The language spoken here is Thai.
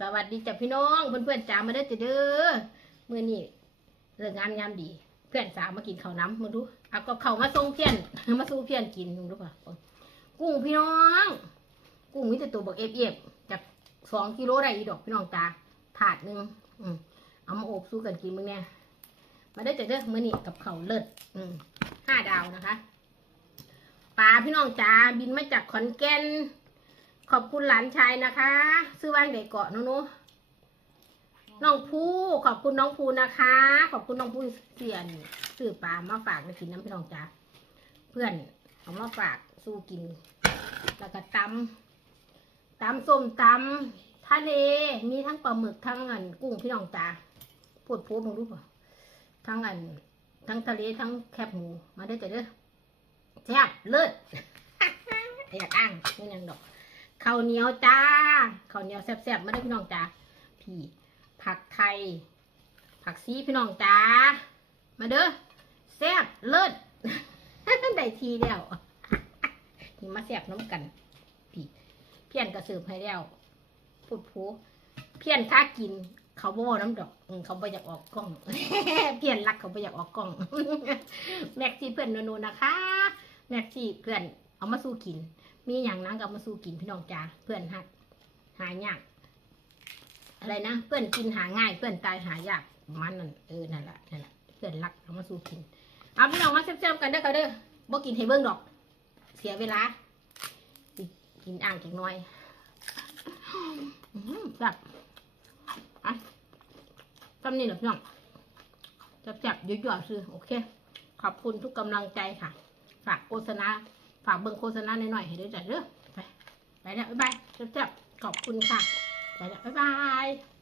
สวัสดีจ้ะพี่น้องเพื่อนๆจ๋ามาเด้จ้ะเด้อมื้อนี้เลิกงานยามดี เพื่อนสาวมากินข้าวน้ำมาดูเอาก็เข้ามาส่งเพื่อนมาสู้เพื่อนกินมึงดูป่ะกุ้งพี่น้อง กุ้งมีแต่ตัวบักเอฟเอฟจากสองกิโลได้อีดอกพี่น้องจ้าถาดหนึ่งเอามาอบสู้กันกินมึงเนี่ยมาได้จ้ะเด้อมื้อนี้กับข้าวเลิศห้าดาวนะคะปลาพี่น้องจ้าบินมาจากขอนแก่น ขอบคุณหลานชายนะคะ ซื้อว่างเด็กเกาะน้องนุน้องภูขอบคุณน้องภูนะคะ ขอบคุณน้องภูเสียนซื้อปลามาฝากมากินน้ำพี่น้องจ้าเพื่อนเอามาฝากสู้กิน แล้วก็ตำตำส้มตำทะเล มีทั้งปลาหมึกทั้งอันกุ้งพี่น้องจ้าพูดพูดมึงรู้ป่ะทั้งอัน ทั้งทะเลทั้งแคบหมูมาได้จ้ะเด้อแซ่บเลิศอยากอ้างไม่ยังดอก ข้าวเหนียวจ้าข้าวเหนียวแซ่บๆมาได้อพี่น้องจ้าพี่ ผักไทย ผักซีพี่น้องจ้ามาเด้อแซ่บเลิศได้ทีแล้วนี่มาแซ่บน้ำกัน พี่ เพี้ยนกระสืบให้แล้วพูดผูเพี้ยนค่ากิน เขาบ่เว้าน้ำดอกเขาบ่อยากออกกล้อง เพี้ยนรักเขาบ่อยากออกกล้อง แม็กซี่เพื่อนนูนนะคะ แม็กซี่เพื่อนเอามาสู้กิน มีอย่างนั้นก็เอามาสู้กินพี่น้องจ้าเพื่อนหักหายากอะไรนะเพื่อนกินหาง่าย เพื่อนตายหายากมันนั่นเออนั่นแหละนั่นแหละเพื่อนรักเอามาสู้กินเอาพี่น้องมาเซฟๆกันเด้อค่ะเด้อบ่กินให้เบิ่งดอก เสียเวลากินอ่างจักหน่อยอื้อหือแบบอะทำนี่หรอพี่น้องจับๆหยอดๆซื้อโอเค ขอบคุณทุกกำลังใจค่ะ ฝากโฆษณา ฝากเบิ่งโฆษณาหน่อยๆให้ด้วยจ้ะเด้อไปไปแล้วบ๊ายบายจับๆขอบคุณค่ะไปแล้วบ๊ายบาย